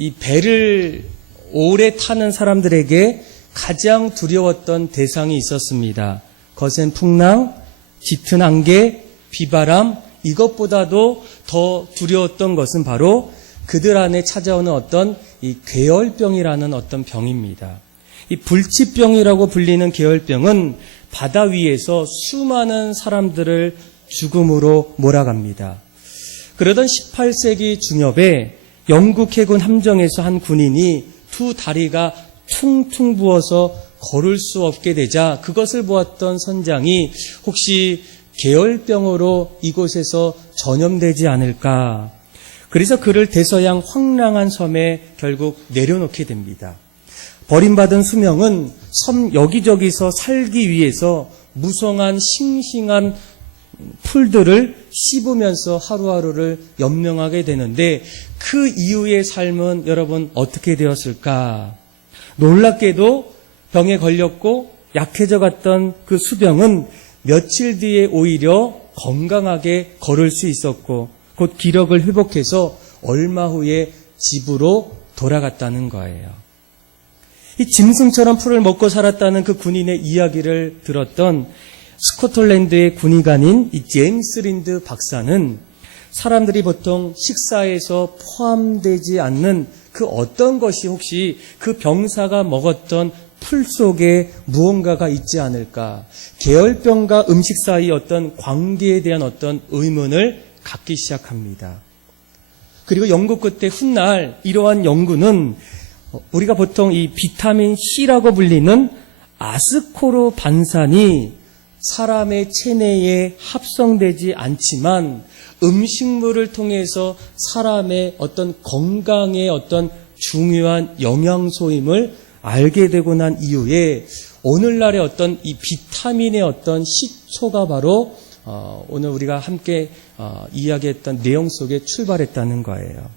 이 배를 오래 타는 사람들에게 가장 두려웠던 대상이 있었습니다. 거센 풍랑, 짙은 안개, 비바람, 이것보다도 더 두려웠던 것은 바로 그들 안에 찾아오는 어떤 이 괴혈병이라는 어떤 병입니다. 이 불치병이라고 불리는 괴혈병은 바다 위에서 수많은 사람들을 죽음으로 몰아갑니다. 그러던 18세기 중엽에 영국 해군 함정에서 한 군인이 두 다리가 퉁퉁 부어서 걸을 수 없게 되자 그것을 보았던 선장이 혹시 괴혈병으로 이곳에서 전염되지 않을까. 그래서 그를 대서양 황량한 섬에 결국 내려놓게 됩니다. 버림받은 수명은 섬 여기저기서 살기 위해서 무성한 싱싱한 풀들을 씹으면서 하루하루를 연명하게 되는데 그 이후의 삶은 여러분 어떻게 되었을까? 놀랍게도 병에 걸렸고 약해져 갔던 그 수병은 며칠 뒤에 오히려 건강하게 걸을 수 있었고 곧 기력을 회복해서 얼마 후에 집으로 돌아갔다는 거예요. 이 짐승처럼 풀을 먹고 살았다는 그 군인의 이야기를 들었던 스코틀랜드의 군의관인 이 제임스 린드 박사는 사람들이 보통 식사에서 포함되지 않는 그 어떤 것이 혹시 그 병사가 먹었던 풀 속에 무언가가 있지 않을까. 계열병과 음식 사이의 어떤 관계에 대한 어떤 의문을 갖기 시작합니다. 그리고 연구 끝에 훗날 이러한 연구는 우리가 보통 이 비타민 C라고 불리는 아스코르 반산이 사람의 체내에 합성되지 않지만 음식물을 통해서 사람의 어떤 건강의 어떤 중요한 영양소임을 알게 되고 난 이후에 오늘날의 어떤 이 비타민의 어떤 시초가 바로 오늘 우리가 함께 이야기했던 내용 속에 출발했다는 거예요.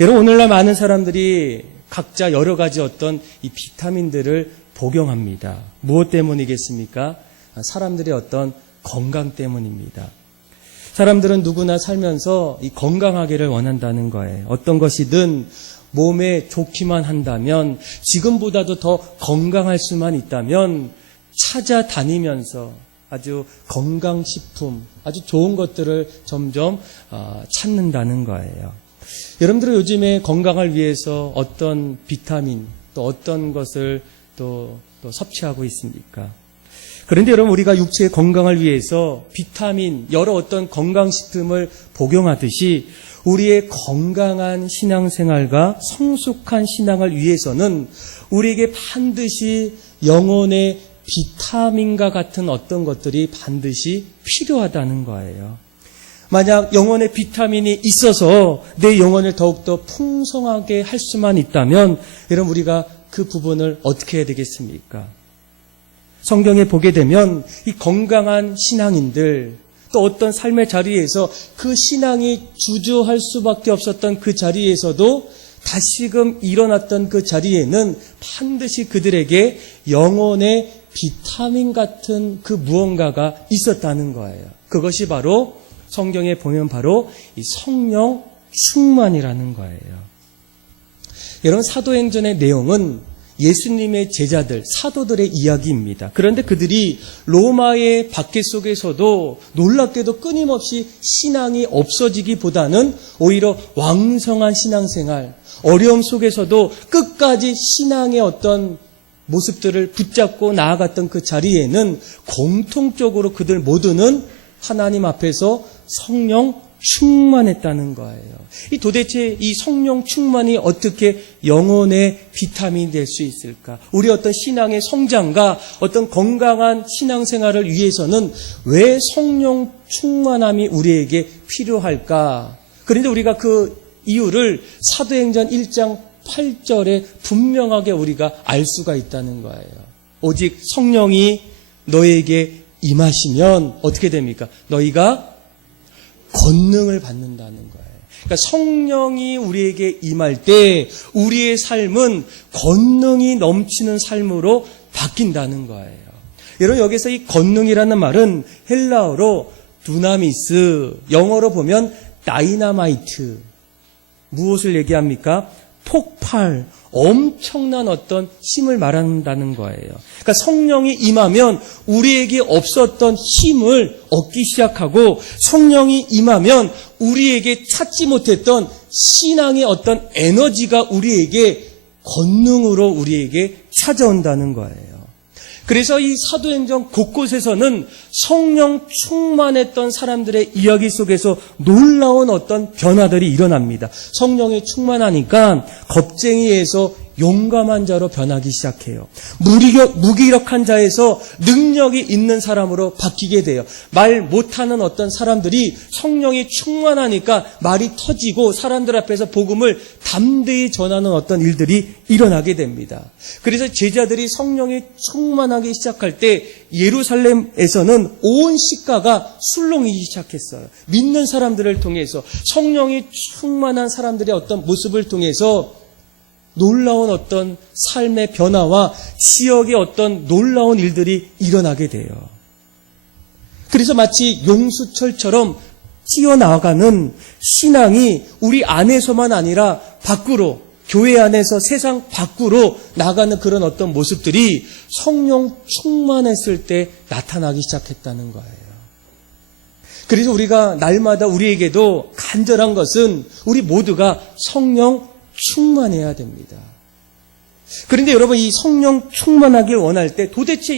여러분, 오늘날 많은 사람들이 각자 여러 가지 어떤 이 비타민들을 복용합니다. 무엇 때문이겠습니까? 사람들의 어떤 건강 때문입니다. 사람들은 누구나 살면서 이 건강하기를 원한다는 거예요. 어떤 것이든 몸에 좋기만 한다면, 지금보다도 더 건강할 수만 있다면 찾아다니면서 아주 건강식품, 아주 좋은 것들을 점점 찾는다는 거예요. 여러분들은 요즘에 건강을 위해서 어떤 비타민, 또 어떤 것을 또 섭취하고 있습니까? 그런데 여러분, 우리가 육체의 건강을 위해서 비타민, 여러 어떤 건강식품을 복용하듯이 우리의 건강한 신앙생활과 성숙한 신앙을 위해서는 우리에게 반드시 영혼의 비타민과 같은 어떤 것들이 반드시 필요하다는 거예요. 만약 영혼의 비타민이 있어서 내 영혼을 더욱더 풍성하게 할 수만 있다면 여러분, 우리가 그 부분을 어떻게 해야 되겠습니까? 성경에 보게 되면 이 건강한 신앙인들, 또 어떤 삶의 자리에서 그 신앙이 주저할 수밖에 없었던 그 자리에서도 다시금 일어났던 그 자리에는 반드시 그들에게 영혼의 비타민 같은 그 무언가가 있었다는 거예요. 그것이 바로 성경에 보면 바로 이 성령 충만이라는 거예요. 여러분, 사도행전의 내용은 예수님의 제자들, 사도들의 이야기입니다. 그런데 그들이 로마의 박해 속에서도 놀랍게도 끊임없이 신앙이 없어지기보다는 오히려 왕성한 신앙생활, 어려움 속에서도 끝까지 신앙의 어떤 모습들을 붙잡고 나아갔던 그 자리에는 공통적으로 그들 모두는 하나님 앞에서 성령 충만했다는 거예요. 도대체 이 성령 충만이 어떻게 영혼의 비타민이 될 수 있을까? 우리 어떤 신앙의 성장과 어떤 건강한 신앙생활을 위해서는 왜 성령 충만함이 우리에게 필요할까? 그런데 우리가 그 이유를 사도행전 1장 8절에 분명하게 우리가 알 수가 있다는 거예요. 오직 성령이 너에게 임하시면 어떻게 됩니까? 너희가 권능을 받는다는 거예요. 그러니까 성령이 우리에게 임할 때 우리의 삶은 권능이 넘치는 삶으로 바뀐다는 거예요. 여러분, 여기서 이 권능이라는 말은 헬라어로 두나미스, 영어로 보면 다이나마이트. 무엇을 얘기합니까? 폭발, 엄청난 어떤 힘을 말한다는 거예요. 그러니까 성령이 임하면 우리에게 없었던 힘을 얻기 시작하고, 성령이 임하면 우리에게 찾지 못했던 신앙의 어떤 에너지가 우리에게 권능으로 우리에게 찾아온다는 거예요. 그래서 이 사도행전 곳곳에서는 성령 충만했던 사람들의 이야기 속에서 놀라운 어떤 변화들이 일어납니다. 성령이 충만하니까 겁쟁이에서 용감한 자로 변하기 시작해요. 무기력한 자에서 능력이 있는 사람으로 바뀌게 돼요. 말 못하는 어떤 사람들이 성령이 충만하니까 말이 터지고 사람들 앞에서 복음을 담대히 전하는 어떤 일들이 일어나게 됩니다. 그래서 제자들이 성령이 충만하기 시작할 때 예루살렘에서는 온 시가가 술렁이기 시작했어요. 믿는 사람들을 통해서, 성령이 충만한 사람들의 어떤 모습을 통해서 놀라운 어떤 삶의 변화와 지역의 어떤 놀라운 일들이 일어나게 돼요. 그래서 마치 용수철처럼 튀어나가는 신앙이 우리 안에서만 아니라 밖으로, 교회 안에서 세상 밖으로 나가는 그런 어떤 모습들이 성령 충만했을 때 나타나기 시작했다는 거예요. 그래서 우리가 날마다 우리에게도 간절한 것은 우리 모두가 성령 충만해야 됩니다. 그런데 여러분, 이 성령 충만하길 원할 때 도대체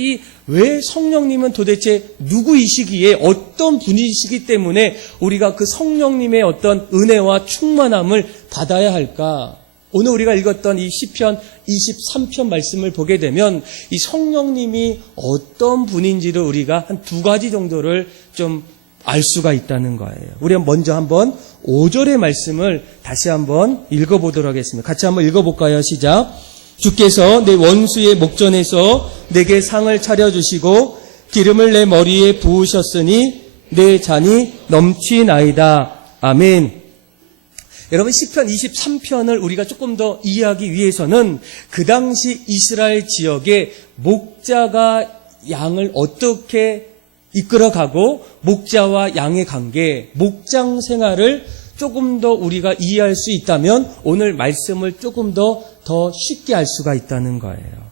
왜 성령님은 도대체 누구이시기에, 어떤 분이시기 때문에 우리가 그 성령님의 어떤 은혜와 충만함을 받아야 할까? 오늘 우리가 읽었던 이 시편 23편 말씀을 보게 되면 이 성령님이 어떤 분인지를 우리가 한 두 가지 정도를 좀 알 수가 있다는 거예요. 우리 먼저 한번 5절의 말씀을 다시 한번 읽어보도록 하겠습니다. 같이 한번 읽어볼까요? 시작. 주께서 내 원수의 목전에서 내게 상을 차려주시고 기름을 내 머리에 부으셨으니 내 잔이 넘치나이다. 아멘. 여러분, 시편 23편을 우리가 조금 더 이해하기 위해서는 그 당시 이스라엘 지역에 목자가 양을 어떻게 이끌어가고 목자와 양의 관계, 목장 생활을 조금 더 우리가 이해할 수 있다면 오늘 말씀을 조금 더 쉽게 알 수가 있다는 거예요.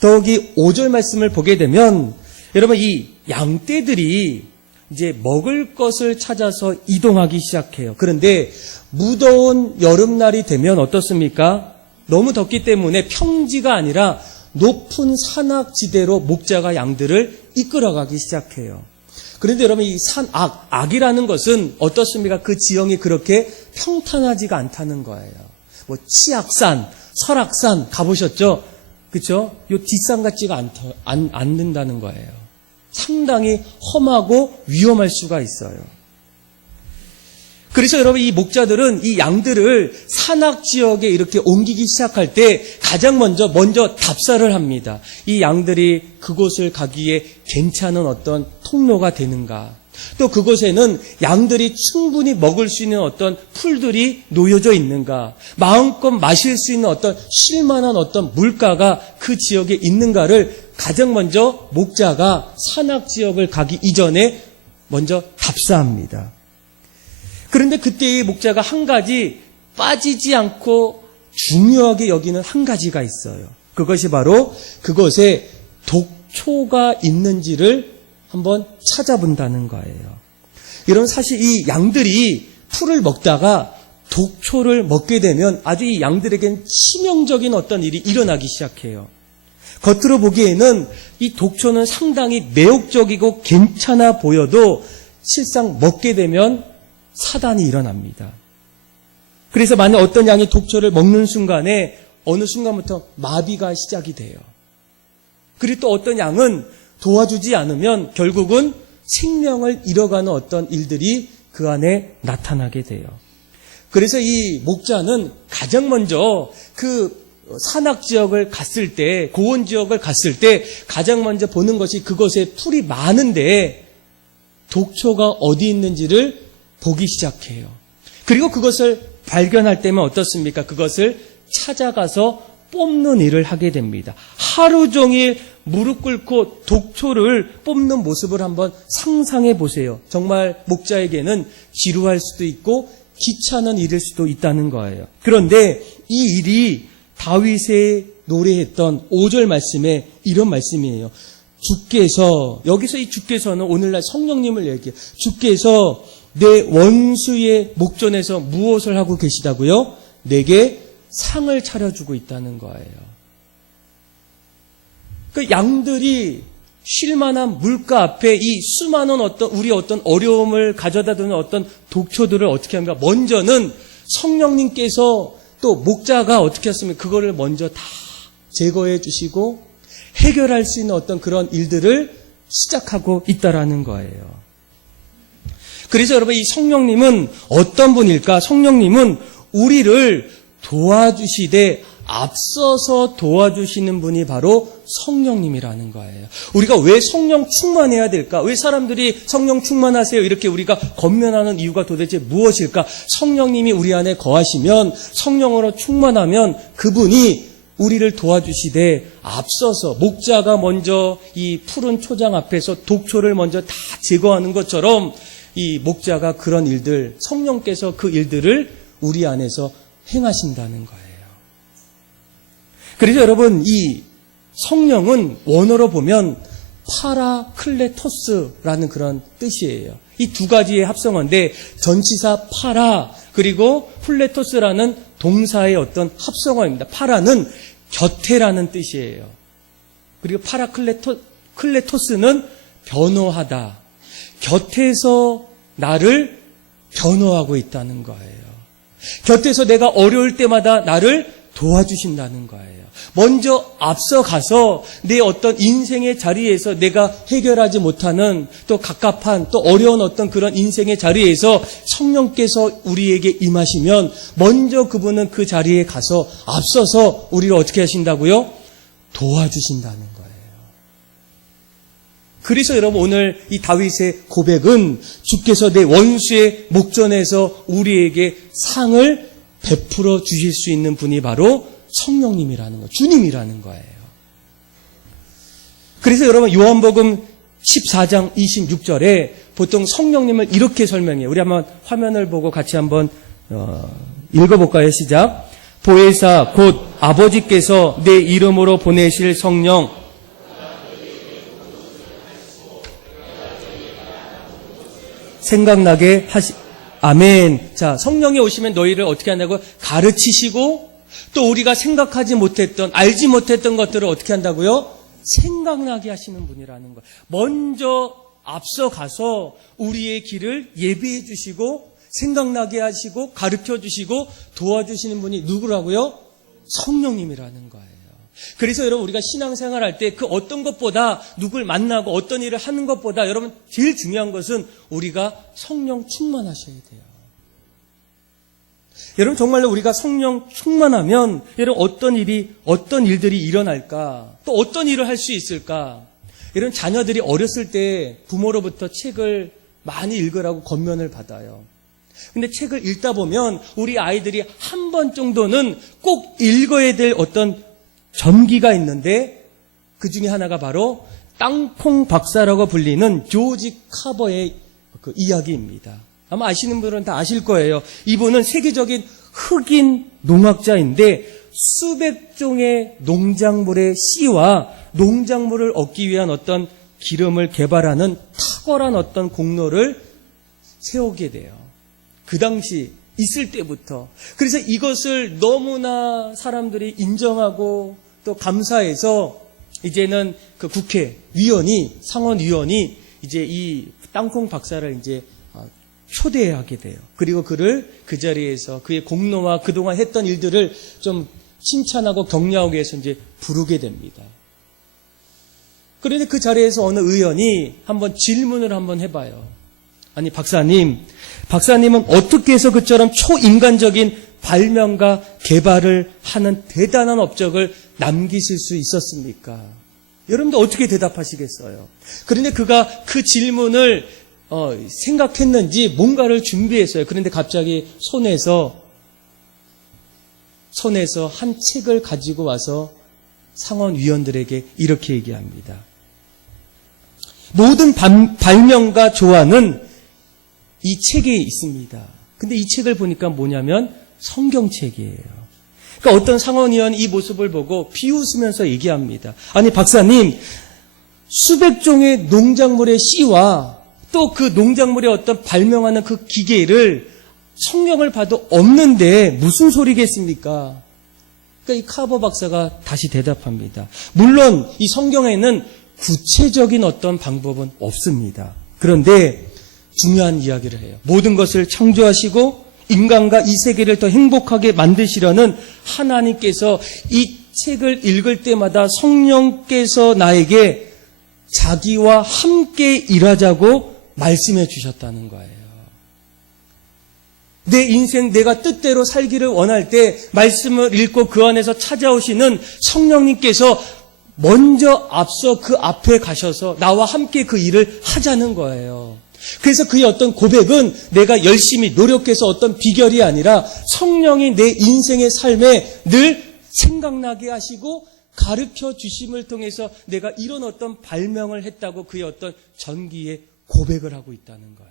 더욱이 5절 말씀을 보게 되면 여러분, 이 양떼들이 이제 먹을 것을 찾아서 이동하기 시작해요. 그런데 무더운 여름날이 되면 어떻습니까? 너무 덥기 때문에 평지가 아니라 높은 산악지대로 목자가 양들을 이끌어가기 시작해요. 그런데 여러분, 이 악이라는 것은 어떻습니까? 그 지형이 그렇게 평탄하지가 않다는 거예요. 뭐 치악산, 설악산 가보셨죠? 그렇죠? 요 뒷산 같지가 않는다는 거예요. 상당히 험하고 위험할 수가 있어요. 그래서 여러분, 이 목자들은 이 양들을 산악 지역에 이렇게 옮기기 시작할 때 가장 먼저 답사를 합니다. 이 양들이 그곳을 가기에 괜찮은 어떤 통로가 되는가? 또 그곳에는 양들이 충분히 먹을 수 있는 어떤 풀들이 놓여져 있는가? 마음껏 마실 수 있는 어떤 쉴만한 어떤 물가가 그 지역에 있는가를 가장 먼저 목자가 산악 지역을 가기 이전에 먼저 답사합니다. 그런데 그때의 목자가 한 가지 빠지지 않고 중요하게 여기는 한 가지가 있어요. 그것이 바로 그곳에 독초가 있는지를 한번 찾아본다는 거예요. 여러분, 사실 이 양들이 풀을 먹다가 독초를 먹게 되면 아주 이 양들에겐 치명적인 어떤 일이 일어나기 시작해요. 겉으로 보기에는 이 독초는 상당히 매혹적이고 괜찮아 보여도 실상 먹게 되면 사단이 일어납니다. 그래서 만약 어떤 양이 독초를 먹는 순간에 어느 순간부터 마비가 시작이 돼요. 그리고 또 어떤 양은 도와주지 않으면 결국은 생명을 잃어가는 어떤 일들이 그 안에 나타나게 돼요. 그래서 이 목자는 가장 먼저 그 산악 지역을 갔을 때, 고원 지역을 갔을 때 가장 먼저 보는 것이 그곳에 풀이 많은데 독초가 어디 있는지를 보기 시작해요. 그리고 그것을 발견할 때면 어떻습니까? 그것을 찾아가서 뽑는 일을 하게 됩니다. 하루 종일 무릎 꿇고 독초를 뽑는 모습을 한번 상상해 보세요. 정말 목자에게는 지루할 수도 있고 귀찮은 일일 수도 있다는 거예요. 그런데 이 일이 다윗의 노래했던 5절 말씀에 이런 말씀이에요. 주께서, 여기서 이 주께서는 오늘날 성령님을 얘기해요. 주께서 내 원수의 목전에서 무엇을 하고 계시다고요? 내게 상을 차려주고 있다는 거예요. 그 양들이 쉴만한 물가 앞에 이 수많은 우리 어떤 어려움을 가져다 두는 어떤 독초들을 어떻게 합니까? 먼저는 성령님께서 또 목자가 어떻게 했으면 그거를 먼저 다 제거해 주시고 해결할 수 있는 어떤 그런 일들을 시작하고 있다라는 거예요. 그래서 여러분 이 성령님은 어떤 분일까? 성령님은 우리를 도와주시되 앞서서 도와주시는 분이 바로 성령님이라는 거예요. 우리가 왜 성령 충만해야 될까? 왜 사람들이 성령 충만하세요? 이렇게 우리가 권면하는 이유가 도대체 무엇일까? 성령님이 우리 안에 거하시면, 성령으로 충만하면 그분이 우리를 도와주시되 앞서서 목자가 먼저 이 푸른 초장 앞에서 독초를 먼저 다 제거하는 것처럼 이 목자가 그런 일들, 성령께서 그 일들을 우리 안에서 행하신다는 거예요. 그래서 여러분 이 성령은 원어로 보면 파라클레토스라는 그런 뜻이에요. 이 두 가지의 합성어인데 전치사 파라 그리고 플레토스라는 동사의 어떤 합성어입니다. 파라는 곁에라는 뜻이에요. 그리고 파라클레토스는 변호하다. 곁에서 나를 변호하고 있다는 거예요. 곁에서 내가 어려울 때마다 나를 도와주신다는 거예요. 먼저 앞서가서 내 어떤 인생의 자리에서 내가 해결하지 못하는 또 갑갑한 또 어려운 어떤 그런 인생의 자리에서 성령께서 우리에게 임하시면 먼저 그분은 그 자리에 가서 앞서서 우리를 어떻게 하신다고요? 도와주신다는 거예요. 그래서 여러분 오늘 이 다윗의 고백은 주께서 내 원수의 목전에서 우리에게 상을 베풀어 주실 수 있는 분이 바로 성령님이라는 거, 주님이라는 거예요. 그래서 여러분 요한복음 14장 26절에 보통 성령님을 이렇게 설명해요. 우리 한번 화면을 보고 같이 한번 읽어볼까요? 시작. 보혜사 곧 아버지께서 내 이름으로 보내실 성령 생각나게 아멘. 자, 성령이 오시면 너희를 어떻게 한다고요? 가르치시고 또 우리가 생각하지 못했던, 알지 못했던 것들을 어떻게 한다고요? 생각나게 하시는 분이라는 거예요. 먼저 앞서가서 우리의 길을 예비해 주시고 생각나게 하시고 가르쳐 주시고 도와주시는 분이 누구라고요? 성령님이라는 거예요. 그래서 여러분 우리가 신앙생활 할 때 그 어떤 것보다 누굴 만나고 어떤 일을 하는 것보다 여러분 제일 중요한 것은 우리가 성령 충만하셔야 돼요. 여러분 정말로 우리가 성령 충만하면 여러분 어떤 일들이 일어날까? 또 어떤 일을 할 수 있을까? 이런 자녀들이 어렸을 때 부모로부터 책을 많이 읽으라고 권면을 받아요. 근데 책을 읽다 보면 우리 아이들이 한 번 정도는 꼭 읽어야 될 어떤 전기가 있는데 그 중에 하나가 바로 땅콩 박사라고 불리는 조지 카버의 그 이야기입니다. 아마 아시는 분들은 다 아실 거예요. 이분은 세계적인 흑인 농학자인데 수백 종의 농작물의 씨와 농작물을 얻기 위한 어떤 기름을 개발하는 탁월한 어떤 공로를 세우게 돼요. 그 당시 있을 때부터. 그래서 이것을 너무나 사람들이 인정하고 또 감사해서 이제는 그 상원위원이 이제 이 땅콩 박사를 이제 초대하게 돼요. 그리고 그를 그 자리에서 그의 공로와 그동안 했던 일들을 좀 칭찬하고 격려하기 위해서 이제 부르게 됩니다. 그런데 그 자리에서 어느 의원이 한번 질문을 한번 해봐요. 아니 박사님은 어떻게 해서 그처럼 초인간적인 발명과 개발을 하는 대단한 업적을 남기실 수 있었습니까? 여러분들 어떻게 대답하시겠어요? 그런데 그가 그 질문을 생각했는지 뭔가를 준비했어요. 그런데 갑자기 손에서 한 책을 가지고 와서 상원위원들에게 이렇게 얘기합니다. 모든 발명가 조화는 이 책에 있습니다. 근데 이 책을 보니까 뭐냐면 성경책이에요. 그러니까 어떤 상원의원 이 모습을 보고 비웃으면서 얘기합니다. 아니 박사님, 수백 종의 농작물의 씨와 또 그 농작물의 어떤 발명하는 그 기계를 성경을 봐도 없는데 무슨 소리겠습니까? 그러니까 이 카버 박사가 다시 대답합니다. 물론 이 성경에는 구체적인 어떤 방법은 없습니다. 그런데 중요한 이야기를 해요. 모든 것을 창조하시고 인간과 이 세계를 더 행복하게 만드시려는 하나님께서 이 책을 읽을 때마다 성령께서 나에게 자기와 함께 일하자고 말씀해 주셨다는 거예요. 내 인생 내가 뜻대로 살기를 원할 때 말씀을 읽고 그 안에서 찾아오시는 성령님께서 먼저 앞서 그 앞에 가셔서 나와 함께 그 일을 하자는 거예요. 그래서 그의 어떤 고백은 내가 열심히 노력해서 어떤 비결이 아니라 성령이 내 인생의 삶에 늘 생각나게 하시고 가르쳐 주심을 통해서 내가 이런 어떤 발명을 했다고 그의 어떤 전기에 고백을 하고 있다는 거예요.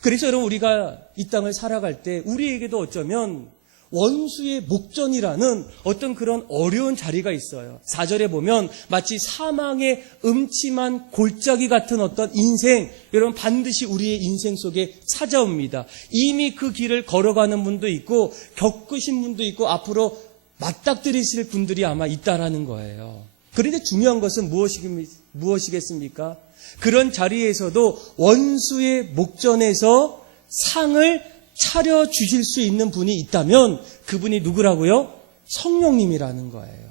그래서 여러분 우리가 이 땅을 살아갈 때 우리에게도 어쩌면 원수의 목전이라는 어떤 그런 어려운 자리가 있어요. 4절에 보면 마치 사망의 음침한 골짜기 같은 어떤 인생, 여러분 반드시 우리의 인생 속에 찾아옵니다. 이미 그 길을 걸어가는 분도 있고 겪으신 분도 있고 앞으로 맞닥뜨리실 분들이 아마 있다라는 거예요. 그런데 중요한 것은 무엇이겠습니까? 그런 자리에서도 원수의 목전에서 상을 차려주실 수 있는 분이 있다면 그분이 누구라고요? 성령님이라는 거예요.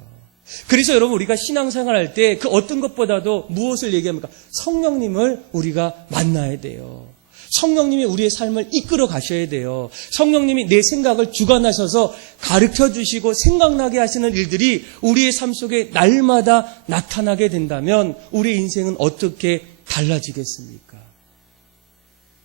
그래서 여러분 우리가 신앙생활할 때 그 어떤 것보다도 무엇을 얘기합니까? 성령님을 우리가 만나야 돼요. 성령님이 우리의 삶을 이끌어 가셔야 돼요. 성령님이 내 생각을 주관하셔서 가르쳐 주시고 생각나게 하시는 일들이 우리의 삶 속에 날마다 나타나게 된다면 우리의 인생은 어떻게 달라지겠습니까?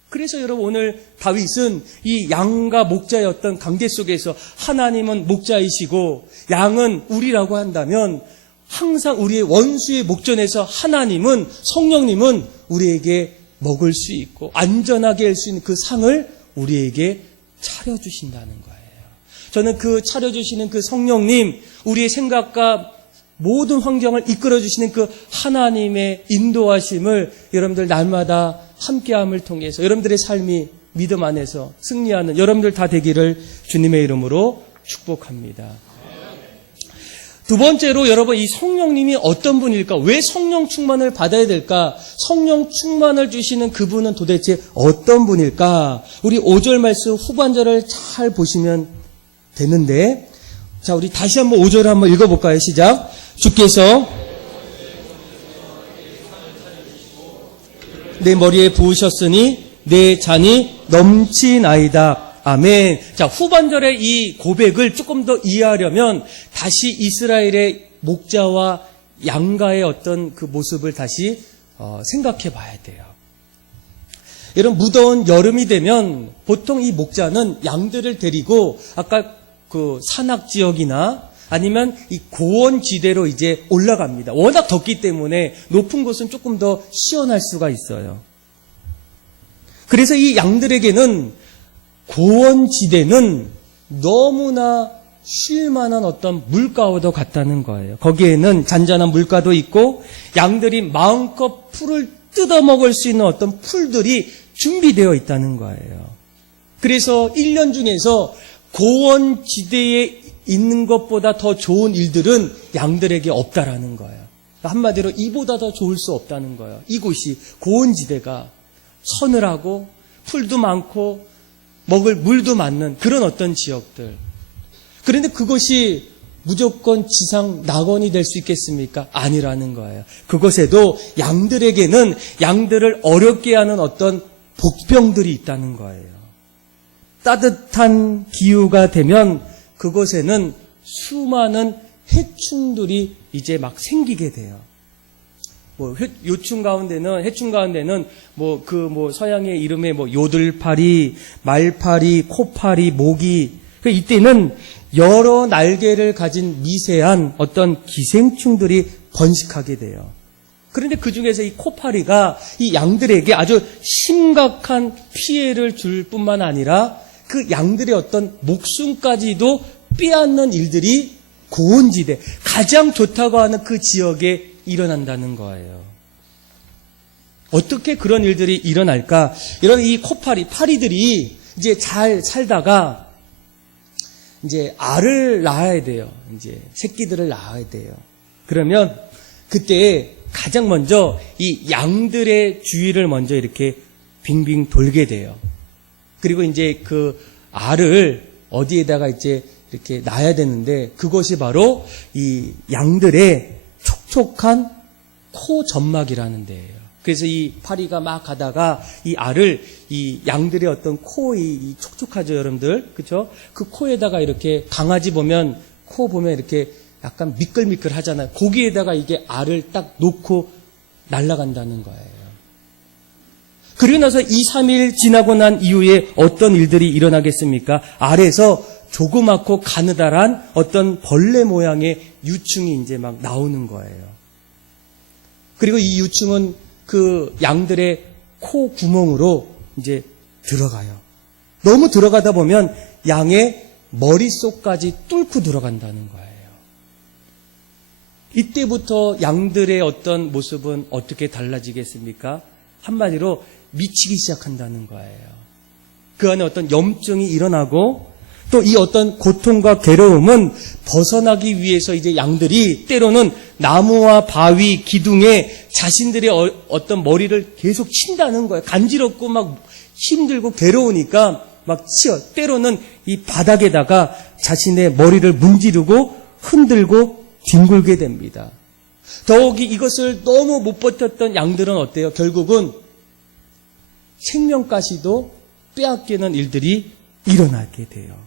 그래서 여러분 오늘 다윗은 이 양과 목자의 어떤 관계 속에서 하나님은 목자이시고 양은 우리라고 한다면 항상 우리의 원수의 목전에서 하나님은 성령님은 우리에게 먹을 수 있고 안전하게 할 수 있는 그 상을 우리에게 차려주신다는 거예요. 저는 그 차려주시는 그 성령님, 우리의 생각과 모든 환경을 이끌어주시는 그 하나님의 인도하심을 여러분들 날마다 함께함을 통해서 여러분들의 삶이 믿음 안에서 승리하는 여러분들 다 되기를 주님의 이름으로 축복합니다. 두 번째로 여러분 이 성령님이 어떤 분일까? 왜 성령 충만을 받아야 될까? 성령 충만을 주시는 그분은 도대체 어떤 분일까? 우리 5절 말씀 후반절을 잘 보시면 되는데 자 우리 다시 한번 5절 한번 읽어볼까요? 시작. 주께서 내 머리에 부으셨으니 내 잔이 넘치나이다. 아멘. 자, 후반절의 이 고백을 조금 더 이해하려면 다시 이스라엘의 목자와 양가의 어떤 그 모습을 다시 생각해 봐야 돼요. 여러분, 무더운 여름이 되면 보통 이 목자는 양들을 데리고 아까 그 산악 지역이나 아니면 이 고원지대로 이제 올라갑니다. 워낙 덥기 때문에 높은 곳은 조금 더 시원할 수가 있어요. 그래서 이 양들에게는 고원지대는 너무나 쉴만한 어떤 물가와도 같다는 거예요. 거기에는 잔잔한 물가도 있고 양들이 마음껏 풀을 뜯어먹을 수 있는 어떤 풀들이 준비되어 있다는 거예요. 그래서 1년 중에서 고원지대에 있는 것보다 더 좋은 일들은 양들에게 없다라는 거예요. 한마디로 이보다 더 좋을 수 없다는 거예요. 이곳이 고원지대가 서늘하고 풀도 많고 먹을 물도 많는 그런 어떤 지역들. 그런데 그것이 무조건 지상 낙원이 될 수 있겠습니까? 아니라는 거예요. 그곳에도 양들에게는 양들을 어렵게 하는 어떤 복병들이 있다는 거예요. 따뜻한 기후가 되면 그곳에는 수많은 해충들이 이제 막 생기게 돼요. 해충 가운데는 서양의 이름에 요들파리, 말파리, 코파리, 모기. 이때는 여러 날개를 가진 미세한 어떤 기생충들이 번식하게 돼요. 그런데 그 중에서 이 코파리가 이 양들에게 아주 심각한 피해를 줄 뿐만 아니라 그 양들의 어떤 목숨까지도 빼앗는 일들이 고온지대, 가장 좋다고 하는 그 지역에 일어난다는 거예요. 어떻게 그런 일들이 일어날까? 이런 이 파리들이 이제 잘 살다가 이제 알을 낳아야 돼요. 이제 새끼들을 낳아야 돼요. 그러면 그때 가장 먼저 이 양들의 주위를 먼저 이렇게 빙빙 돌게 돼요. 그리고 이제 그 알을 어디에다가 이제 이렇게 놔야 되는데 그것이 바로 이 양들의 촉촉한 코 점막이라는 데예요. 그래서 이 파리가 막 가다가 이 알을 이 양들의 어떤 이 촉촉하죠, 여러분들. 그렇죠? 그 코에다가 이렇게 강아지 보면 코 보면 이렇게 약간 미끌미끌 하잖아요. 거기에다가 이게 알을 딱 놓고 날아간다는 거예요. 그리고 나서 2, 3일 지나고 난 이후에 어떤 일들이 일어나겠습니까? 알에서 조그맣고 가느다란 어떤 벌레 모양의 유충이 이제 막 나오는 거예요. 그리고 이 유충은 그 양들의 코 구멍으로 이제 들어가요. 너무 들어가다 보면 양의 머릿속까지 뚫고 들어간다는 거예요. 이때부터 양들의 어떤 모습은 어떻게 달라지겠습니까? 한마디로 미치기 시작한다는 거예요. 그 안에 어떤 염증이 일어나고 또 이 어떤 고통과 괴로움은 벗어나기 위해서 이제 양들이 때로는 나무와 바위, 기둥에 자신들의 어떤 머리를 계속 친다는 거예요. 간지럽고 막 힘들고 괴로우니까 막 치어. 때로는 이 바닥에다가 자신의 머리를 문지르고 흔들고 뒹굴게 됩니다. 더욱이 이것을 너무 못 버텼던 양들은 어때요? 결국은 생명까지도 빼앗기는 일들이 일어나게 돼요.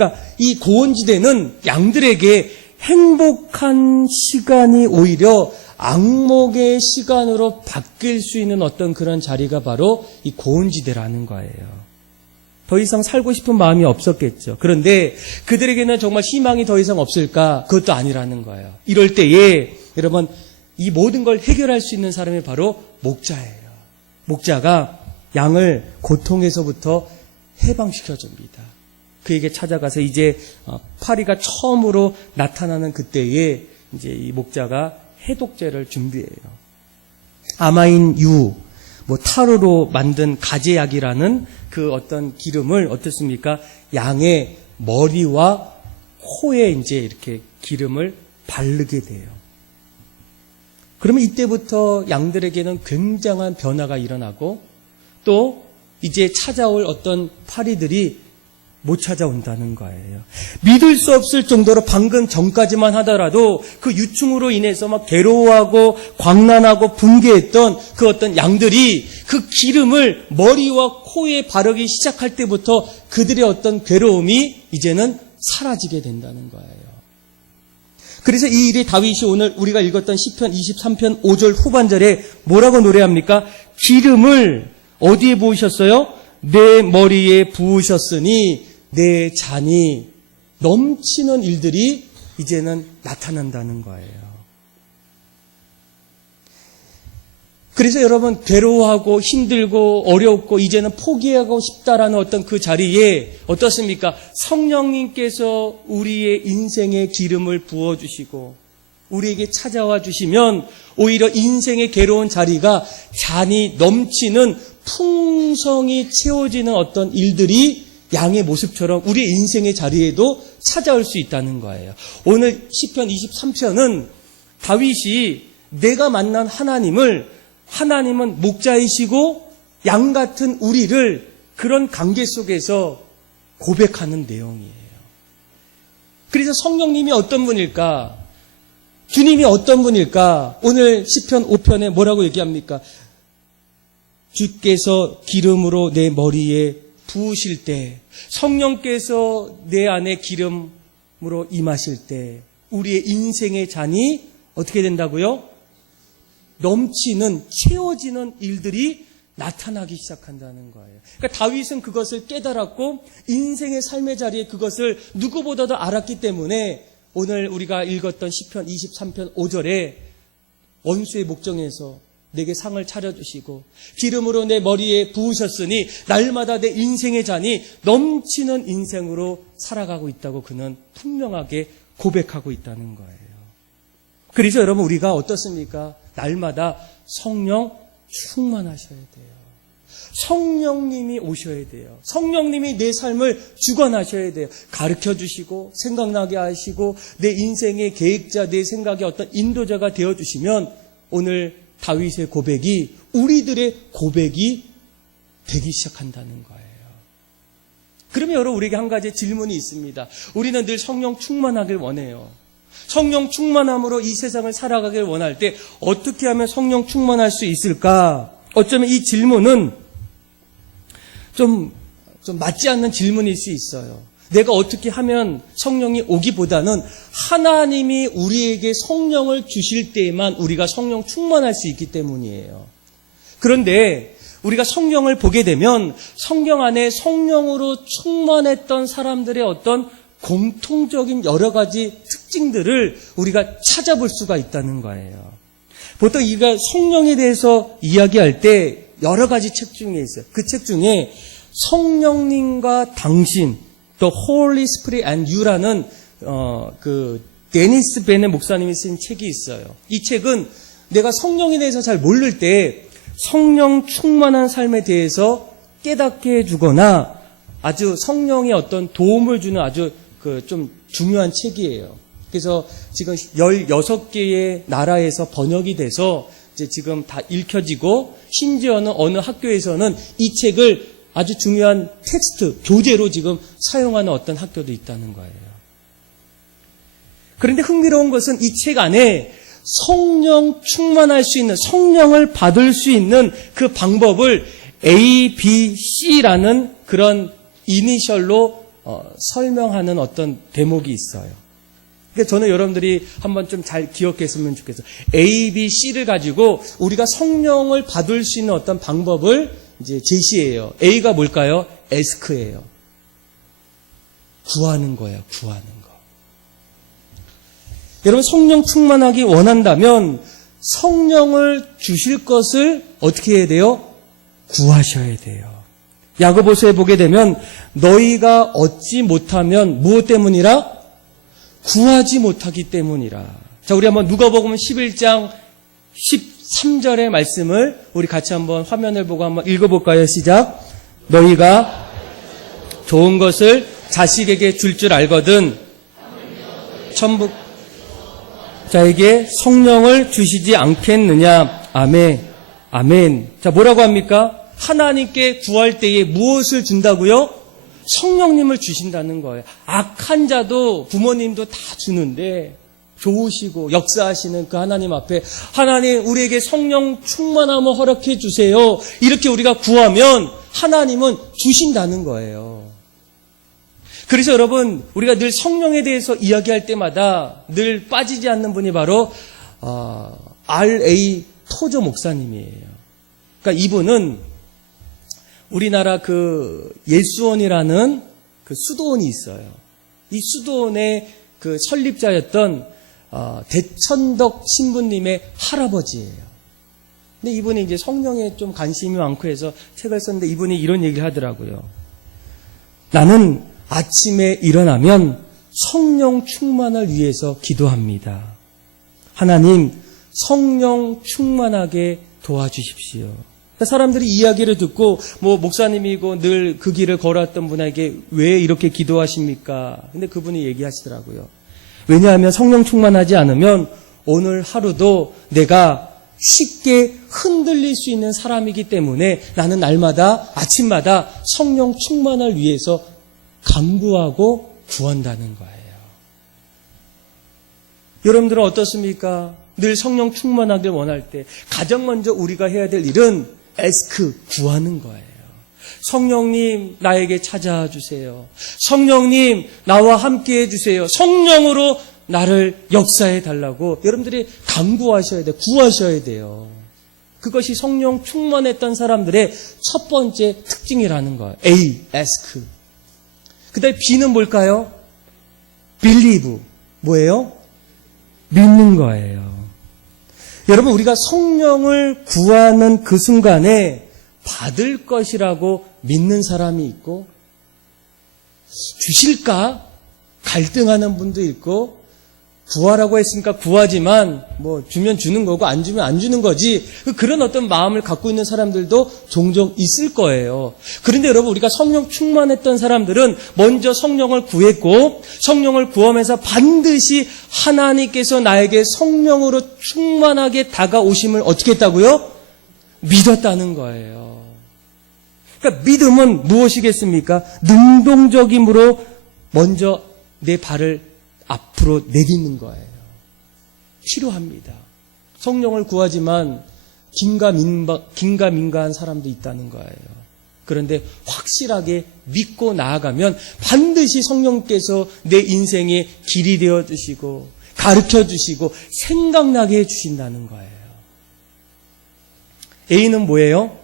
그러니까 이 고온지대는 양들에게 행복한 시간이 오히려 악몽의 시간으로 바뀔 수 있는 어떤 그런 자리가 바로 이 고온지대라는 거예요. 더 이상 살고 싶은 마음이 없었겠죠. 그런데 그들에게는 정말 희망이 더 이상 없을까? 그것도 아니라는 거예요. 이럴 때에 여러분 이 모든 걸 해결할 수 있는 사람이 바로 목자예요. 목자가 양을 고통에서부터 해방시켜줍니다. 그에게 찾아가서 이제 파리가 처음으로 나타나는 그때에 이제 이 목자가 해독제를 준비해요. 아마인 유, 타르로 만든 가제약이라는 그 어떤 기름을 어떻습니까? 양의 머리와 코에 이제 이렇게 기름을 바르게 돼요. 그러면 이때부터 양들에게는 굉장한 변화가 일어나고 또 이제 찾아올 어떤 파리들이 못 찾아온다는 거예요. 믿을 수 없을 정도로 방금 전까지만 하더라도 그 유충으로 인해서 막 괴로워하고 광란하고 붕괴했던 그 어떤 양들이 그 기름을 머리와 코에 바르기 시작할 때부터 그들의 어떤 괴로움이 이제는 사라지게 된다는 거예요. 그래서 이 일이 다윗이 오늘 우리가 읽었던 시편 23편 5절 후반절에 뭐라고 노래합니까? 기름을 어디에 부으셨어요? 내 머리에 부으셨으니 내 잔이 넘치는 일들이 이제는 나타난다는 거예요. 그래서 여러분 괴로워하고 힘들고 어렵고 이제는 포기하고 싶다라는 어떤 그 자리에 어떻습니까? 성령님께서 우리의 인생에 기름을 부어주시고 우리에게 찾아와 주시면 오히려 인생의 괴로운 자리가 잔이 넘치는 풍성이 채워지는 어떤 일들이 양의 모습처럼 우리의 인생의 자리에도 찾아올 수 있다는 거예요. 오늘 시편 23편은 다윗이 내가 만난 하나님은 목자이시고 양 같은 우리를 그런 관계 속에서 고백하는 내용이에요. 그래서 성령님이 어떤 분일까? 주님이 어떤 분일까? 오늘 시편 5편에 뭐라고 얘기합니까? 주께서 기름으로 내 머리에 부으실 때, 성령께서 내 안에 기름으로 임하실 때 우리의 인생의 잔이 어떻게 된다고요? 넘치는, 채워지는 일들이 나타나기 시작한다는 거예요. 그러니까 다윗은 그것을 깨달았고 인생의 삶의 자리에 그것을 누구보다도 알았기 때문에 오늘 우리가 읽었던 시편 23편 5절에 원수의 목정에서 내게 상을 차려주시고 기름으로 내 머리에 부으셨으니 날마다 내 인생의 잔이 넘치는 인생으로 살아가고 있다고 그는 분명하게 고백하고 있다는 거예요. 그래서 여러분 우리가 어떻습니까? 날마다 성령 충만하셔야 돼요. 성령님이 오셔야 돼요. 성령님이 내 삶을 주관하셔야 돼요. 가르쳐 주시고 생각나게 하시고 내 인생의 계획자, 내 생각의 어떤 인도자가 되어주시면 오늘 다윗의 고백이 우리들의 고백이 되기 시작한다는 거예요. 그러면 여러분 우리에게 한 가지 질문이 있습니다. 우리는 늘 성령 충만하길 원해요. 성령 충만함으로 이 세상을 살아가길 원할 때 어떻게 하면 성령 충만할 수 있을까? 어쩌면 이 질문은 좀 맞지 않는 질문일 수 있어요. 내가 어떻게 하면 성령이 오기보다는 하나님이 우리에게 성령을 주실 때에만 우리가 성령 충만할 수 있기 때문이에요. 그런데 우리가 성경을 보게 되면 성경 안에 성령으로 충만했던 사람들의 어떤 공통적인 여러 가지 특징들을 우리가 찾아볼 수가 있다는 거예요. 보통 우리가 성령에 대해서 이야기할 때 여러 가지 책 중에 있어요. 그 책 중에 성령님과 당신, The Holy Spirit and You라는 그 데니스 베네 목사님이 쓴 책이 있어요. 이 책은 내가 성령에 대해서 잘 모를 때 성령 충만한 삶에 대해서 깨닫게 해주거나 아주 성령의 어떤 도움을 주는 아주 그 좀 중요한 책이에요. 그래서 지금 16개의 나라에서 번역이 돼서 이제 지금 다 읽혀지고 심지어는 어느 학교에서는 이 책을 아주 중요한 텍스트, 교재로 지금 사용하는 어떤 학교도 있다는 거예요. 그런데 흥미로운 것은 이 책 안에 성령 충만할 수 있는, 성령을 받을 수 있는 그 방법을 A, B, C라는 그런 이니셜로 설명하는 어떤 대목이 있어요. 그러니까 저는 여러분들이 한번 좀 잘 기억했으면 좋겠어요. A, B, C를 가지고 우리가 성령을 받을 수 있는 어떤 방법을 이제 제시해요. A가 뭘까요? ask예요. 구하는 거예요. 구하는 거. 여러분 성령 충만하기 원한다면 성령을 주실 것을 어떻게 해야 돼요? 구하셔야 돼요. 야고보서에 보게 되면 너희가 얻지 못하면 무엇 때문이라? 구하지 못하기 때문이라. 자, 우리 한번 누가복음 11장 13절의 말씀을 우리 같이 한번 화면을 보고 한번 읽어볼까요? 시작. 너희가 좋은 것을 자식에게 줄 줄 알거든 천북자에게 성령을 주시지 않겠느냐. 아멘. 아멘. 자, 뭐라고 합니까? 하나님께 구할 때에 무엇을 준다고요? 성령님을 주신다는 거예요. 악한 자도 부모님도 다 주는데 좋으시고 역사하시는 그 하나님 앞에 하나님 우리에게 성령 충만함을 허락해 주세요. 이렇게 우리가 구하면 하나님은 주신다는 거예요. 그래서 여러분 우리가 늘 성령에 대해서 이야기할 때마다 늘 빠지지 않는 분이 바로 R.A. 토저 목사님이에요. 그러니까 이분은 우리나라 그 예수원이라는 그 수도원이 있어요. 이 수도원의 그 설립자였던 대천덕 신부님의 할아버지예요. 근데 이분이 이제 성령에 좀 관심이 많고 해서 책을 썼는데 이분이 이런 얘기를 하더라고요. 나는 아침에 일어나면 성령 충만을 위해서 기도합니다. 하나님, 성령 충만하게 도와주십시오. 사람들이 이야기를 듣고 뭐 목사님이고 늘 그 길을 걸어왔던 분에게 왜 이렇게 기도하십니까? 근데 그분이 얘기하시더라고요. 왜냐하면 성령 충만하지 않으면 오늘 하루도 내가 쉽게 흔들릴 수 있는 사람이기 때문에 나는 날마다 아침마다 성령 충만을 위해서 간구하고 구한다는 거예요. 여러분들은 어떻습니까? 늘 성령 충만하길 원할 때 가장 먼저 우리가 해야 될 일은 ask, 구하는 거예요. 성령님 나에게 찾아와 주세요. 성령님 나와 함께 해주세요. 성령으로 나를 역사해 달라고 여러분들이 간구하셔야 돼요. 구하셔야 돼요. 그것이 성령 충만했던 사람들의 첫 번째 특징이라는 거예요. A, ask. 그 다음에 B는 뭘까요? believe. 뭐예요? 믿는 거예요. 여러분, 우리가 성령을 구하는 그 순간에 받을 것이라고 믿는 사람이 있고, 주실까 갈등하는 분도 있고, 구하라고 했으니까 구하지만 뭐 주면 주는 거고 안 주면 안 주는 거지, 그런 어떤 마음을 갖고 있는 사람들도 종종 있을 거예요. 그런데 여러분, 우리가 성령 충만했던 사람들은 먼저 성령을 구했고, 성령을 구하면서 반드시 하나님께서 나에게 성령으로 충만하게 다가오심을 어떻게 했다고요? 믿었다는 거예요. 그러니까 믿음은 무엇이겠습니까? 능동적임으로 먼저 내 발을 앞으로 내딛는 거예요. 필요합니다. 성령을 구하지만 긴가민가한 사람도 있다는 거예요. 그런데 확실하게 믿고 나아가면 반드시 성령께서 내 인생의 길이 되어주시고 가르쳐 주시고 생각나게 해주신다는 거예요. A는 뭐예요?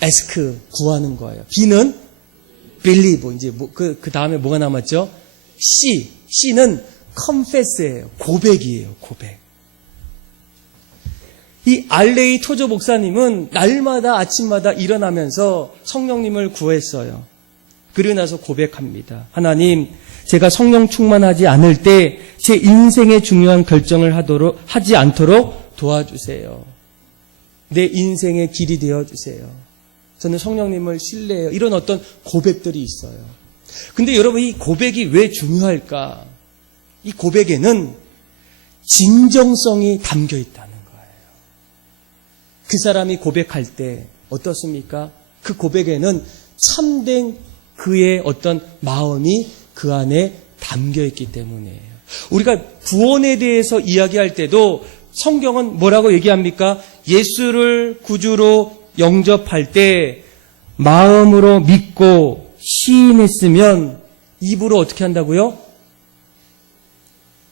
ask, 구하는 거예요. B는 believe, 이제 그 다음에 뭐가 남았죠? C는 confess예요. 고백이에요. 고백. 이 알레이 토조 목사님은 날마다 아침마다 일어나면서 성령님을 구했어요. 그러고 나서 고백합니다. 하나님, 제가 성령 충만하지 않을 때 제 인생의 중요한 결정을 하지 않도록 도와주세요. 내 인생의 길이 되어주세요. 저는 성령님을 신뢰해요. 이런 어떤 고백들이 있어요. 근데 여러분, 이 고백이 왜 중요할까? 이 고백에는 진정성이 담겨 있다는 거예요. 그 사람이 고백할 때 어떻습니까? 그 고백에는 참된 그의 어떤 마음이 그 안에 담겨 있기 때문이에요. 우리가 구원에 대해서 이야기할 때도 성경은 뭐라고 얘기합니까? 예수를 구주로 영접할 때 마음으로 믿고 시인했으면 입으로 어떻게 한다고요?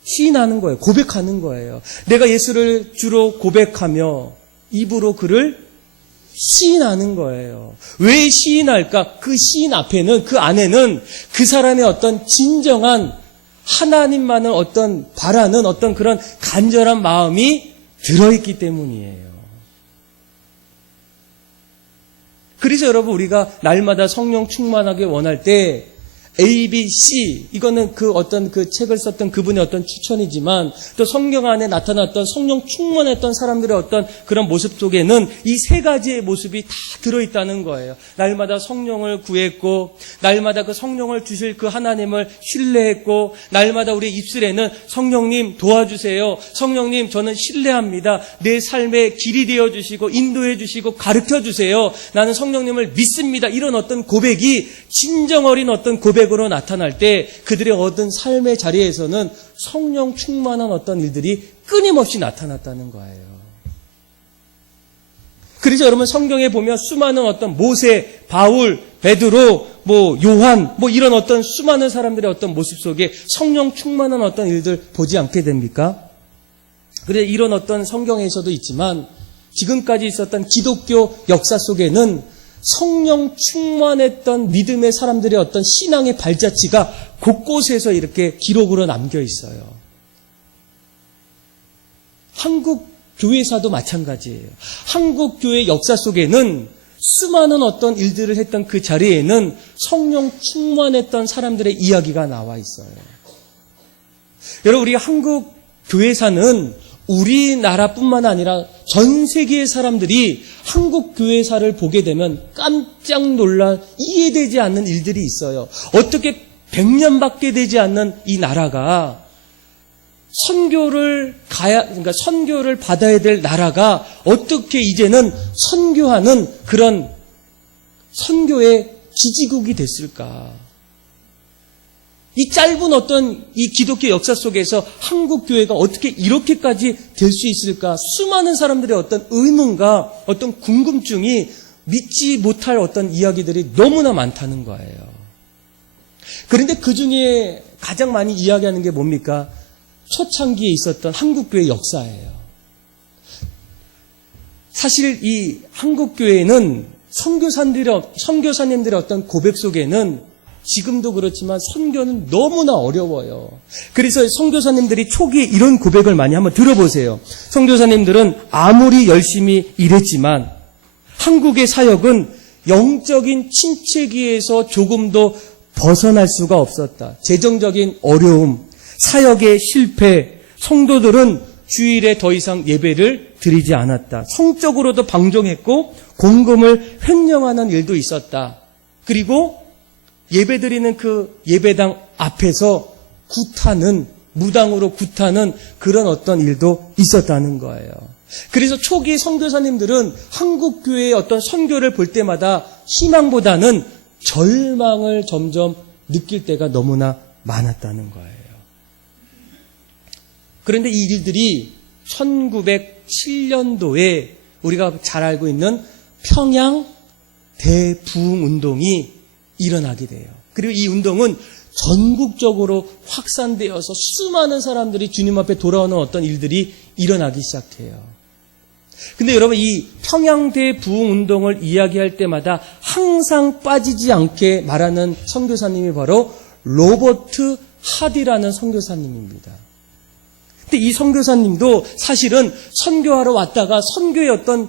시인하는 거예요. 고백하는 거예요. 내가 예수를 주로 고백하며 입으로 그를 시인하는 거예요. 왜 시인할까? 그 시인 앞에는, 그 안에는 그 사람의 어떤 진정한 하나님만을 어떤 바라는 어떤 그런 간절한 마음이 들어있기 때문이에요. 그래서 여러분, 우리가 날마다 성령 충만하게 원할 때 A, B, C, 이거는 그 어떤 그 책을 썼던 그분의 어떤 추천이지만 또 성경 안에 나타났던 성령 충만했던 사람들의 어떤 그런 모습 속에는 이 세 가지의 모습이 다 들어있다는 거예요. 날마다 성령을 구했고, 날마다 그 성령을 주실 그 하나님을 신뢰했고, 날마다 우리 입술에는 성령님 도와주세요. 성령님 저는 신뢰합니다. 내 삶의 길이 되어주시고 인도해 주시고 가르쳐 주세요. 나는 성령님을 믿습니다. 이런 어떤 고백이 진정 어린 어떤 고백으로 나타날 때 그들의 얻은 삶의 자리에서는 성령 충만한 어떤 일들이 끊임없이 나타났다는 거예요. 그래서 여러분, 성경에 보면 수많은 어떤 모세, 바울, 베드로, 요한, 이런 어떤 수많은 사람들의 어떤 모습 속에 성령 충만한 어떤 일들 보지 않게 됩니까? 그래, 이런 어떤 성경에서도 있지만 지금까지 있었던 기독교 역사 속에는 성령 충만했던 믿음의 사람들의 어떤 신앙의 발자취가 곳곳에서 이렇게 기록으로 남겨 있어요. 한국 교회사도 마찬가지예요. 한국 교회 역사 속에는 수많은 어떤 일들을 했던 그 자리에는 성령 충만했던 사람들의 이야기가 나와 있어요. 여러분, 우리 한국 교회사는 우리나라뿐만 아니라 전 세계의 사람들이 한국 교회사를 보게 되면 깜짝 놀라 이해되지 않는 일들이 있어요. 어떻게 100년밖에 되지 않는 이 나라가 그러니까 선교를 받아야 될 나라가 어떻게 이제는 선교하는 그런 선교의 기지국이 됐을까? 이 짧은 어떤 이 기독교 역사 속에서 한국 교회가 어떻게 이렇게까지 될 수 있을까? 수많은 사람들의 어떤 의문과 어떤 궁금증이 믿지 못할 어떤 이야기들이 너무나 많다는 거예요. 그런데 그 중에 가장 많이 이야기하는 게 뭡니까? 초창기에 있었던 한국 교회 역사예요. 사실 이 한국 교회는 선교사님들의 어떤 고백 속에는 지금도 그렇지만 선교는 너무나 어려워요. 그래서 선교사님들이 초기에 이런 고백을 많이 한번 들어보세요. 선교사님들은 아무리 열심히 일했지만 한국의 사역은 영적인 침체기에서 조금도 벗어날 수가 없었다. 재정적인 어려움, 사역의 실패, 성도들은 주일에 더 이상 예배를 드리지 않았다. 성적으로도 방종했고 공금을 횡령하는 일도 있었다. 그리고 예배드리는 그 예배당 앞에서 굿하는, 무당으로 굿하는 그런 어떤 일도 있었다는 거예요. 그래서 초기 선교사님들은 한국 교회의 어떤 선교를 볼 때마다 희망보다는 절망을 점점 느낄 때가 너무나 많았다는 거예요. 그런데 이 일들이 1907년도에 우리가 잘 알고 있는 평양 대부흥 운동이 일어나게 돼요. 그리고 이 운동은 전국적으로 확산되어서 수많은 사람들이 주님 앞에 돌아오는 어떤 일들이 일어나기 시작해요. 근데 여러분, 이 평양 대부흥 운동을 이야기할 때마다 항상 빠지지 않게 말하는 선교사님이 바로 로버트 하디라는 선교사님입니다. 근데 이 선교사님도 사실은 선교하러 왔다가 선교의 어떤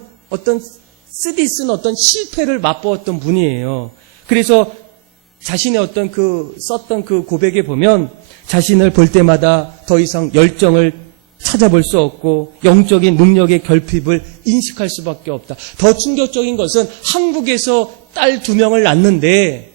쓰디쓴 어떤 실패를 맛보았던 분이에요. 그래서 자신의 어떤 썼던 그 고백에 보면 자신을 볼 때마다 더 이상 열정을 찾아볼 수 없고 영적인 능력의 결핍을 인식할 수밖에 없다. 더 충격적인 것은 한국에서 딸 2명을 낳는데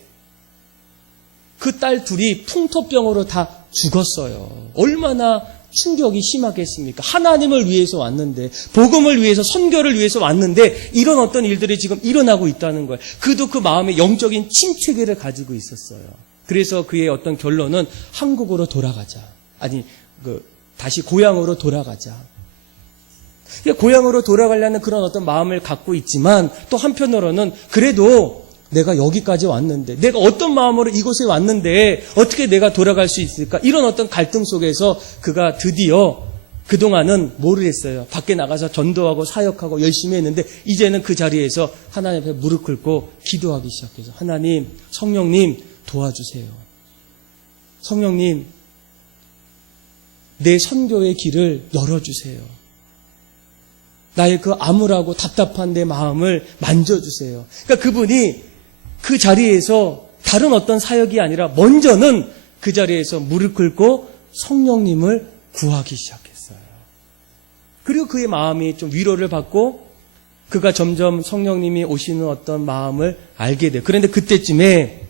그 딸 둘이 풍토병으로 다 죽었어요. 얼마나 충격이 심하겠습니까? 하나님을 위해서 왔는데, 복음을 위해서, 선교를 위해서 왔는데 이런 어떤 일들이 지금 일어나고 있다는 거예요. 그도 그 마음에 영적인 침체기를 가지고 있었어요. 그래서 그의 어떤 결론은 한국으로 돌아가자. 다시 고향으로 돌아가자. 고향으로 돌아가려는 그런 어떤 마음을 갖고 있지만 또 한편으로는 그래도 내가 여기까지 왔는데, 내가 어떤 마음으로 이곳에 왔는데 어떻게 내가 돌아갈 수 있을까? 이런 어떤 갈등 속에서 그가 드디어 그동안은 뭐를 했어요? 밖에 나가서 전도하고 사역하고 열심히 했는데 이제는 그 자리에서 하나님 앞에 무릎 꿇고 기도하기 시작해서 하나님, 성령님 도와주세요. 성령님, 내 선교의 길을 열어주세요. 나의 그 암울하고 답답한 내 마음을 만져주세요. 그러니까 그분이 그 자리에서 다른 어떤 사역이 아니라 먼저는 그 자리에서 무릎 꿇고 성령님을 구하기 시작했어요. 그리고 그의 마음이 좀 위로를 받고 그가 점점 성령님이 오시는 어떤 마음을 알게 돼요. 그런데 그때쯤에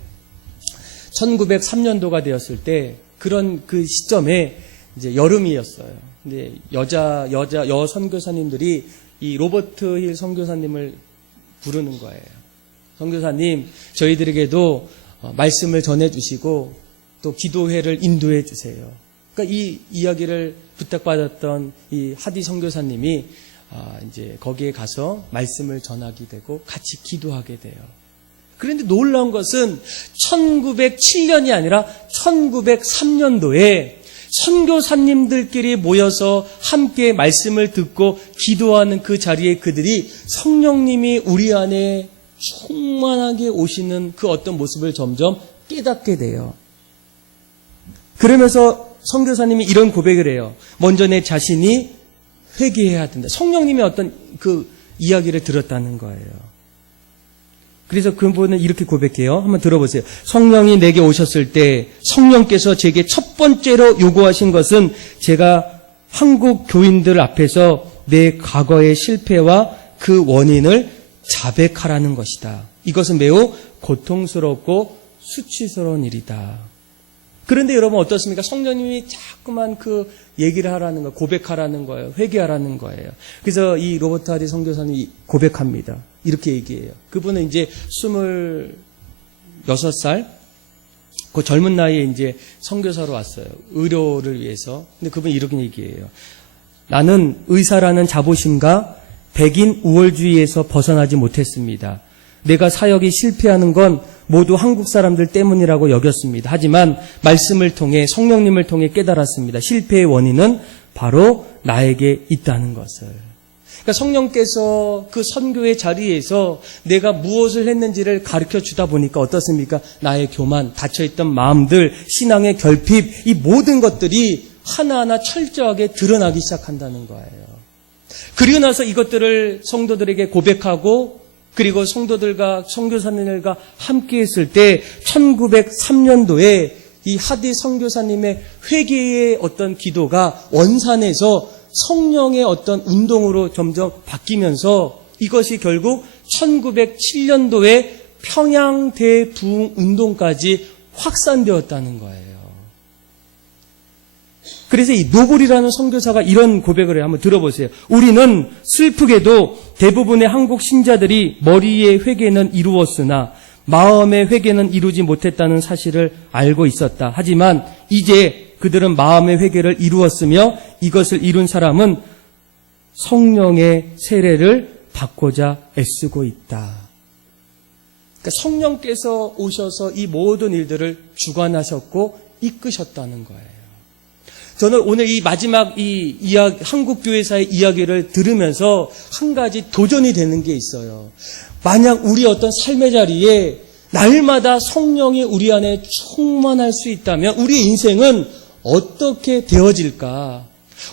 1903년도가 되었을 때 그런 그 시점에 이제 여름이었어요. 근데 여 선교사님들이 이 로버트 힐 선교사님을 부르는 거예요. 선교사님, 저희들에게도 말씀을 전해주시고 또 기도회를 인도해 주세요. 그러니까 이 이야기를 부탁받았던 이 하디 선교사님이 이제 거기에 가서 말씀을 전하게 되고 같이 기도하게 돼요. 그런데 놀라운 것은 1907년이 아니라 1903년도에 선교사님들끼리 모여서 함께 말씀을 듣고 기도하는 그 자리에 그들이 성령님이 우리 안에 충만하게 오시는 그 어떤 모습을 점점 깨닫게 돼요. 그러면서 선교사님이 이런 고백을 해요. 먼저 내 자신이 회개해야 된다. 성령님의 어떤 그 이야기를 들었다는 거예요. 그래서 그분은 이렇게 고백해요. 한번 들어보세요. 성령이 내게 오셨을 때 성령께서 제게 첫 번째로 요구하신 것은 제가 한국 교인들 앞에서 내 과거의 실패와 그 원인을 자백하라는 것이다. 이것은 매우 고통스럽고 수치스러운 일이다. 그런데 여러분 어떻습니까? 성령님이 자꾸만 그 얘기를 하라는 거예요. 고백하라는 거예요. 회개하라는 거예요. 그래서 이 로버트 하디 선교사님이 고백합니다. 이렇게 얘기해요. 그분은 이제 26살, 그 젊은 나이에 이제 선교사로 왔어요. 의료를 위해서. 근데 그분이 이렇게 얘기해요. 나는 의사라는 자부심과 백인 우월주의에서 벗어나지 못했습니다. 내가 사역이 실패하는 건 모두 한국 사람들 때문이라고 여겼습니다. 하지만 말씀을 통해 성령님을 통해 깨달았습니다. 실패의 원인은 바로 나에게 있다는 것을. 그러니까 성령께서 그 선교의 자리에서 내가 무엇을 했는지를 가르쳐 주다 보니까 어떻습니까? 나의 교만, 닫혀있던 마음들, 신앙의 결핍, 이 모든 것들이 하나하나 철저하게 드러나기 시작한다는 거예요. 그리고 나서 이것들을 성도들에게 고백하고 그리고 성도들과 선교사님들과 함께 했을 때 1903년도에 이 하디 선교사님의 회개의 어떤 기도가 원산에서 성령의 어떤 운동으로 점점 바뀌면서 이것이 결국 1907년도에 평양 대부흥 운동까지 확산되었다는 거예요. 그래서 이 노블이라는 선교사가 이런 고백을 해요. 한번 들어보세요. 우리는 슬프게도 대부분의 한국 신자들이 머리의 회개는 이루었으나 마음의 회개는 이루지 못했다는 사실을 알고 있었다. 하지만 이제 그들은 마음의 회개를 이루었으며 이것을 이룬 사람은 성령의 세례를 받고자 애쓰고 있다. 그러니까 성령께서 오셔서 이 모든 일들을 주관하셨고 이끄셨다는 거예요. 저는 오늘 이 마지막 이 이야기, 한국교회사의 이야기를 들으면서 한 가지 도전이 되는 게 있어요. 만약 우리 어떤 삶의 자리에 날마다 성령이 우리 안에 충만할 수 있다면 우리의 인생은 어떻게 되어질까?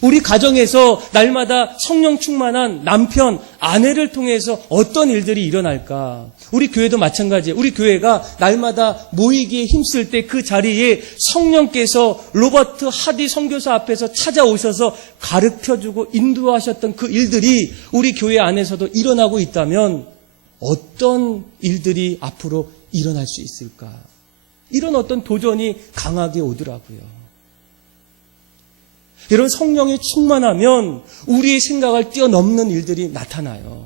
우리 가정에서 날마다 성령 충만한 남편, 아내를 통해서 어떤 일들이 일어날까? 우리 교회도 마찬가지예요. 우리 교회가 날마다 모이기에 힘쓸 때 그 자리에 성령께서 로버트 하디 선교사 앞에서 찾아오셔서 가르쳐주고 인도하셨던 그 일들이 우리 교회 안에서도 일어나고 있다면 어떤 일들이 앞으로 일어날 수 있을까? 이런 어떤 도전이 강하게 오더라고요. 여러분, 성령이 충만하면 우리의 생각을 뛰어넘는 일들이 나타나요.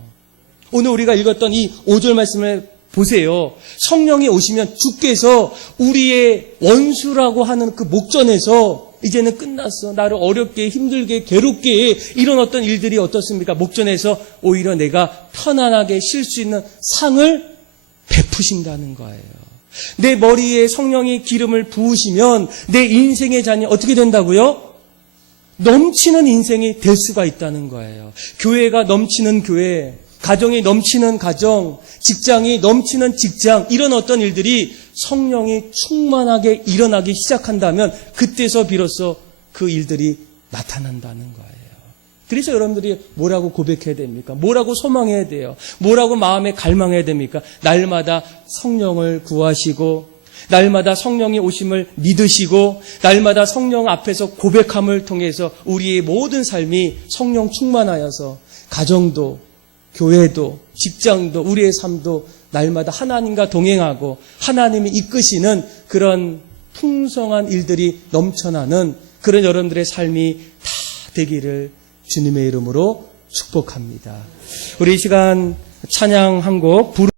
오늘 우리가 읽었던 이 5절 말씀을 보세요. 성령이 오시면 주께서 우리의 원수라고 하는 그 목전에서 이제는 끝났어. 나를 어렵게, 힘들게, 괴롭게 이런 어떤 일들이 어떻습니까? 목전에서 오히려 내가 편안하게 쉴 수 있는 상을 베푸신다는 거예요. 내 머리에 성령이 기름을 부으시면 내 인생의 잔이 어떻게 된다고요? 넘치는 인생이 될 수가 있다는 거예요. 교회가 넘치는 교회, 가정이 넘치는 가정, 직장이 넘치는 직장, 이런 어떤 일들이 성령이 충만하게 일어나기 시작한다면 그때서 비로소 그 일들이 나타난다는 거예요. 그래서 여러분들이 뭐라고 고백해야 됩니까? 뭐라고 소망해야 돼요? 뭐라고 마음에 갈망해야 됩니까? 날마다 성령을 구하시고 날마다 성령의 오심을 믿으시고 날마다 성령 앞에서 고백함을 통해서 우리의 모든 삶이 성령 충만하여서 가정도 교회도 직장도 우리의 삶도 날마다 하나님과 동행하고 하나님이 이끄시는 그런 풍성한 일들이 넘쳐나는 그런 여러분들의 삶이 다 되기를 주님의 이름으로 축복합니다. 우리 이 시간 찬양 한 곡